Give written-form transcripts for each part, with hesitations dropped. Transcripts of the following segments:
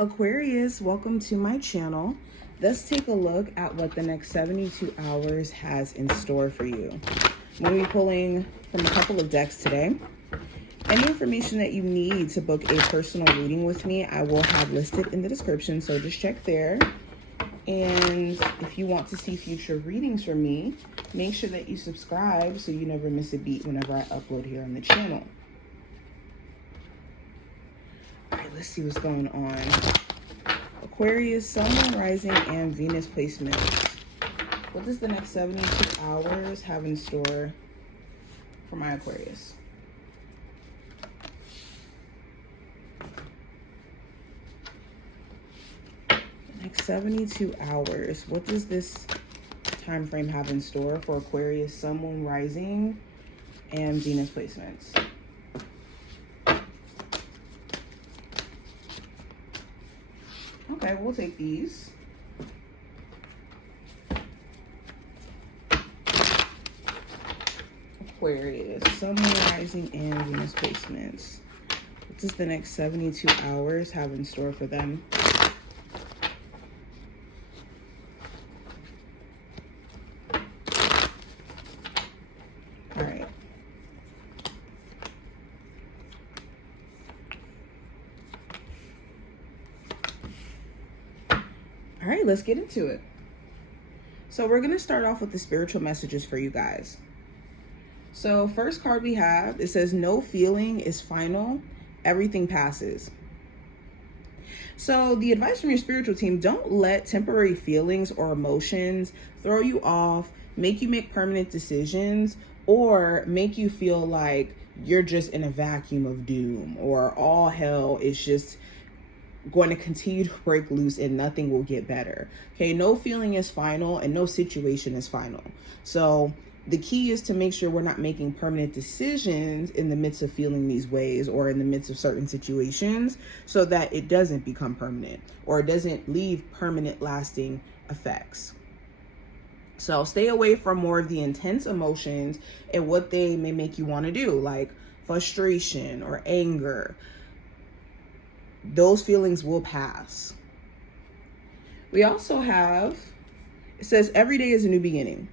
Aquarius, welcome to my channel. Let's take a look at what the next 72 hours has in store for you. I'm going to be pulling from a couple of decks today. Any information that you need to book a personal reading with me, I will have listed in the description, so just check there. And if you want to see future readings from me, make sure that you subscribe so you never miss a beat whenever I upload here on the channel. Let's see what's going on. Aquarius, Sun, Moon, Rising, and Venus placements. What does the next 72 hours have in store for my Aquarius? Next 72 hours. What does this time frame have in store for Aquarius, Sun, Moon, Rising, and Venus placements? Okay, we'll take these. Aquarius, Sun, Moon, Rising, and Venus placements. What does the next 72 hours have in store for them? All right. All right, let's get into it. So we're going to start off with the spiritual messages for you guys. So first card we have, it says, no feeling is final. Everything passes. So the advice from your spiritual team, don't let temporary feelings or emotions throw you off, make you make permanent decisions, or make you feel like you're just in a vacuum of doom, or all hell is just going to continue to break loose and nothing will get better. Okay, no feeling is final and no situation is final. So the key is to make sure we're not making permanent decisions in the midst of feeling these ways or in the midst of certain situations, so that it doesn't become permanent or it doesn't leave permanent lasting effects. So stay away from more of the intense emotions and what they may make you want to do, like frustration or anger. Those feelings will pass. We also have, it says, every day is a new beginning.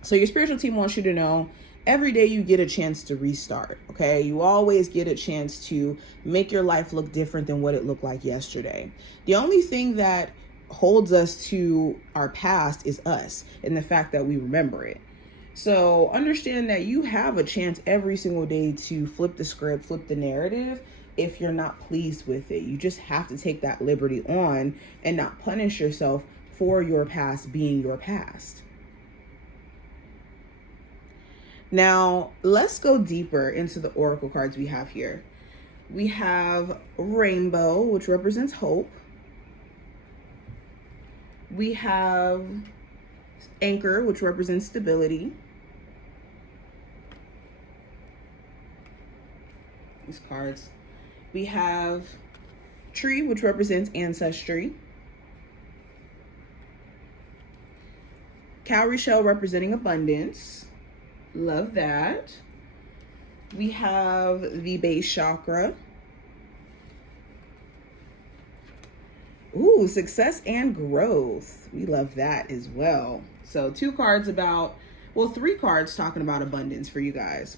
So your spiritual team wants you to know every day you get a chance to restart, okay? You always get a chance to make your life look different than what it looked like yesterday. The only thing that holds us to our past is us and the fact that we remember it. So understand that you have a chance every single day to flip the script, flip the narrative. If you're not pleased with it, you just have to take that liberty on and not punish yourself for your past being your past. Now, let's go deeper into the oracle cards we have here. We have Rainbow, which represents hope. We have Anchor, which represents stability. These cards. We have Tree, which represents ancestry. Cowrie Shell, representing abundance. Love that. We have the base chakra. Ooh, success and growth. We love that as well. So three cards talking about abundance for you guys.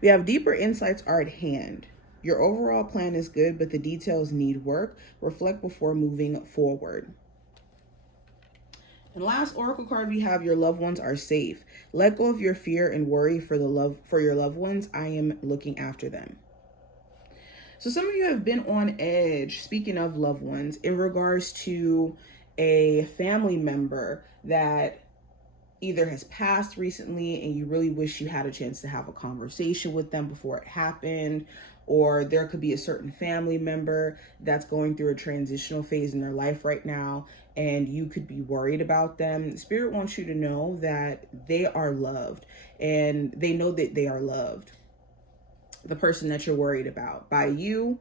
We have deeper insights are at hand. Your overall plan is good, but the details need work. Reflect before moving forward. And last oracle card we have, your loved ones are safe. Let go of your fear and worry for your loved ones. I am looking after them. So some of you have been on edge, speaking of loved ones, in regards to a family member that either has passed recently and you really wish you had a chance to have a conversation with them before it happened, or there could be a certain family member that's going through a transitional phase in their life right now and you could be worried about them. Spirit wants you to know that they are loved and they know that they are loved. The person that you're worried about by you,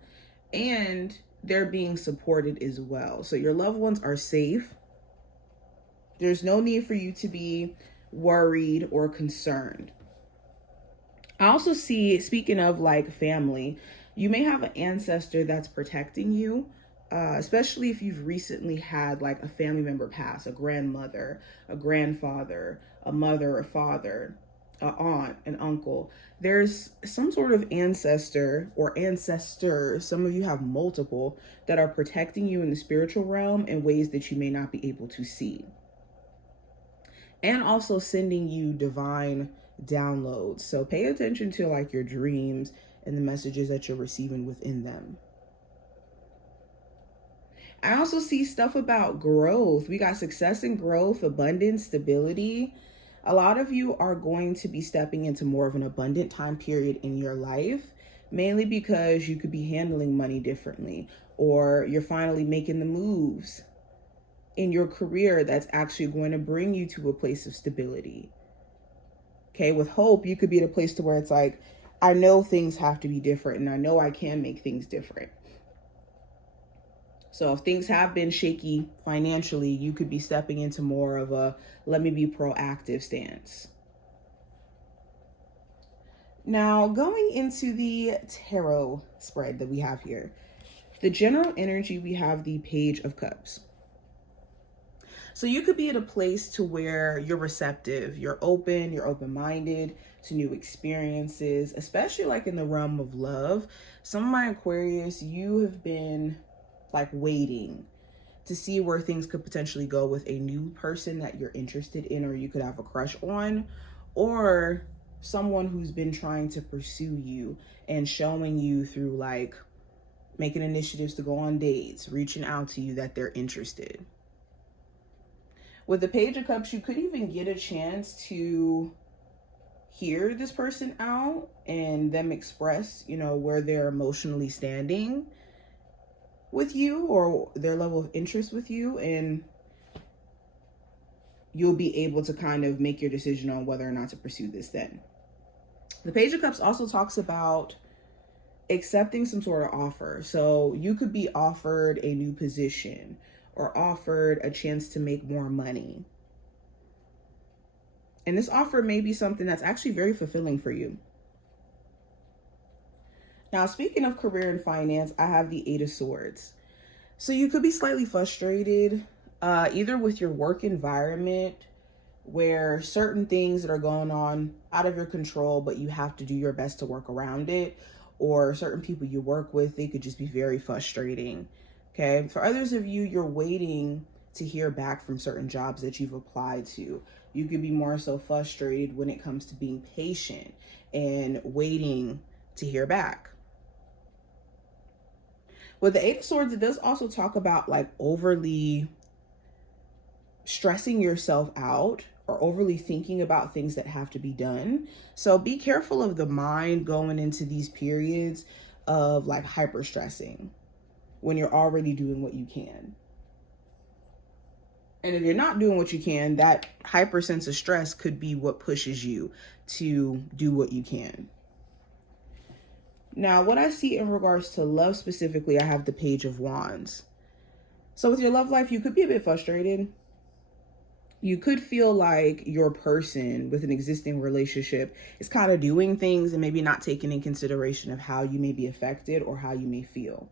and they're being supported as well. So your loved ones are safe. There's no need for you to be worried or concerned. I also see, speaking of like family, you may have an ancestor that's protecting you. especially if you've recently had like a family member pass, a grandmother, a grandfather, a mother, a father, an aunt, an uncle. There's some sort of ancestor or ancestors, some of you have multiple, that are protecting you in the spiritual realm in ways that you may not be able to see. And also sending you divine downloads. So pay attention to like your dreams and the messages that you're receiving within them. I also see stuff about growth. We got success and growth, abundance, stability. A lot of you are going to be stepping into more of an abundant time period in your life, mainly because you could be handling money differently, or you're finally making the moves in your career that's actually going to bring you to a place of stability. Okay, with hope, you could be at a place to where it's like, I know things have to be different and I know I can make things different. So if things have been shaky financially, you could be stepping into more of a let me be proactive stance. Now, going into the tarot spread that we have here, the general energy, we have the Page of Cups. So you could be at a place to where you're receptive, you're open-minded to new experiences, especially like in the realm of love. Some of my Aquarius, you have been like waiting to see where things could potentially go with a new person that you're interested in or you could have a crush on, or someone who's been trying to pursue you and showing you through like making initiatives to go on dates, reaching out to you that they're interested. With the Page of Cups, you could even get a chance to hear this person out and them express, you know, where they're emotionally standing with you or their level of interest with you, and you'll be able to kind of make your decision on whether or not to pursue this then. The Page of Cups also talks about accepting some sort of offer. So you could be offered a new position or offered a chance to make more money. And this offer may be something that's actually very fulfilling for you. Now, speaking of career and finance, I have the 8 of Swords. So you could be slightly frustrated, either with your work environment, where certain things that are going on out of your control, but you have to do your best to work around it, or certain people you work with, they could just be very frustrating. Okay. For others of you, you're waiting to hear back from certain jobs that you've applied to. You could be more so frustrated when it comes to being patient and waiting to hear back. With the 8 of Swords, it does also talk about like overly stressing yourself out or overly thinking about things that have to be done. So be careful of the mind going into these periods of like hyper stressing when you're already doing what you can. And if you're not doing what you can, that hyper sense of stress could be what pushes you to do what you can. Now, what I see in regards to love specifically, I have the Page of Wands. So with your love life, you could be a bit frustrated. You could feel like your person with an existing relationship is kind of doing things and maybe not taking in consideration of how you may be affected or how you may feel.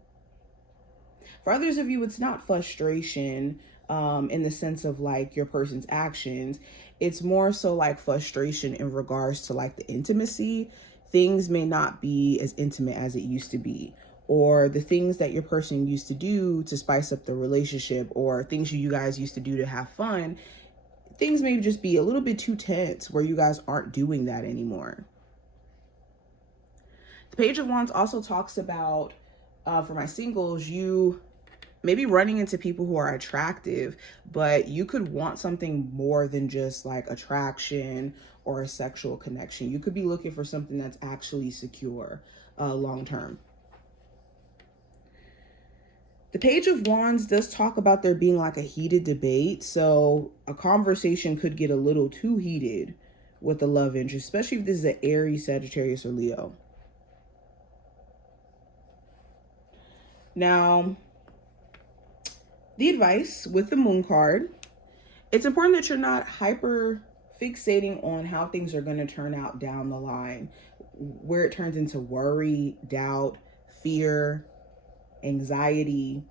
For others of you, it's not frustration in the sense of like your person's actions. It's more so like frustration in regards to like the intimacy. Things may not be as intimate as it used to be, or the things that your person used to do to spice up the relationship, or things you guys used to do to have fun. Things may just be a little bit too tense where you guys aren't doing that anymore. The Page of Wands also talks about, for my singles, you maybe running into people who are attractive, but you could want something more than just like attraction or a sexual connection. You could be looking for something that's actually secure long term. The Page of Wands does talk about there being like a heated debate. So a conversation could get a little too heated with the love interest, especially if this is an Aries, Sagittarius, or Leo. Now, the advice with the Moon card, it's important that you're not hyper fixating on how things are going to turn out down the line, where it turns into worry, doubt, fear, anxiety,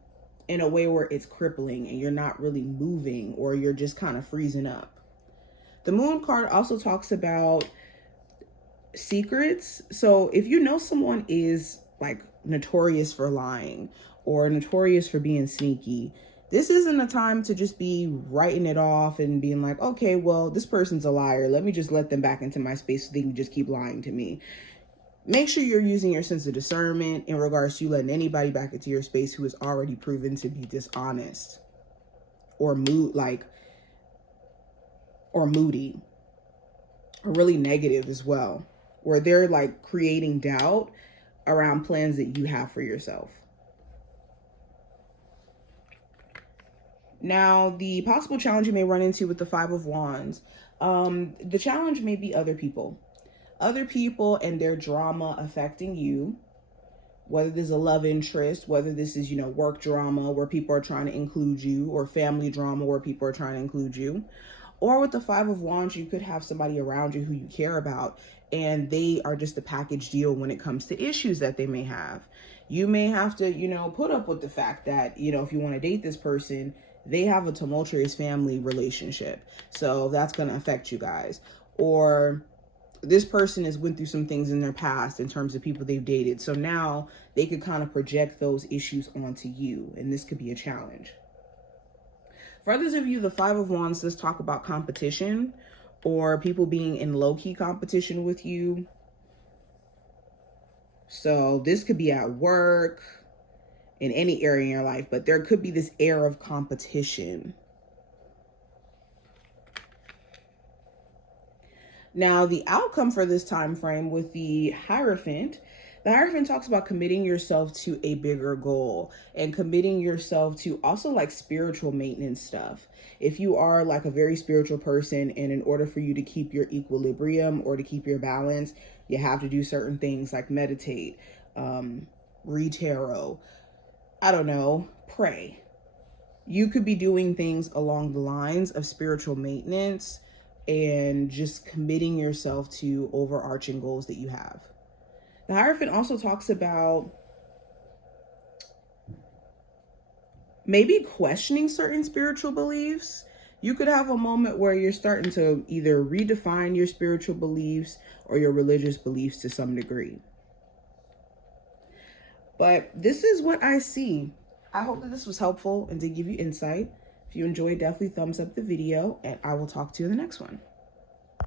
in a way where it's crippling and you're not really moving, or you're just kind of freezing up. The Moon card also talks about secrets. So if you know someone is like notorious for lying or notorious for being sneaky, this isn't a time to just be writing it off and being like, okay, well, this person's a liar, let me just let them back into my space so they can just keep lying to me. Make sure you're using your sense of discernment in regards to letting anybody back into your space who is already proven to be dishonest or moody or really negative as well, where they're like creating doubt around plans that you have for yourself. Now, the possible challenge you may run into with the Five of Wands, the challenge may be other people and their drama affecting you, whether there's a love interest, whether this is, work drama where people are trying to include you, or family drama where people are trying to include you. Or with the Five of Wands, you could have somebody around you who you care about, and they are just a package deal when it comes to issues that they may have. You may have to, put up with the fact that, if you want to date this person, they have a tumultuous family relationship. So that's going to affect you guys. Or this person has went through some things in their past in terms of people they've dated. So now they could kind of project those issues onto you, and this could be a challenge. For others of you, the Five of Wands, let's talk about competition or people being in low-key competition with you. So this could be at work, in any area in your life, but there could be this air of competition. Now, the outcome for this time frame with the Hierophant talks about committing yourself to a bigger goal and committing yourself to also like spiritual maintenance stuff. If you are like a very spiritual person, and in order for you to keep your equilibrium or to keep your balance, you have to do certain things like meditate, read tarot, pray. You could be doing things along the lines of spiritual maintenance and just committing yourself to overarching goals that you have. The Hierophant also talks about maybe questioning certain spiritual beliefs. You could have a moment where you're starting to either redefine your spiritual beliefs or your religious beliefs to some degree. But this is what I see. I hope that this was helpful and to give you insight. If you enjoyed, definitely thumbs up the video, and I will talk to you in the next one.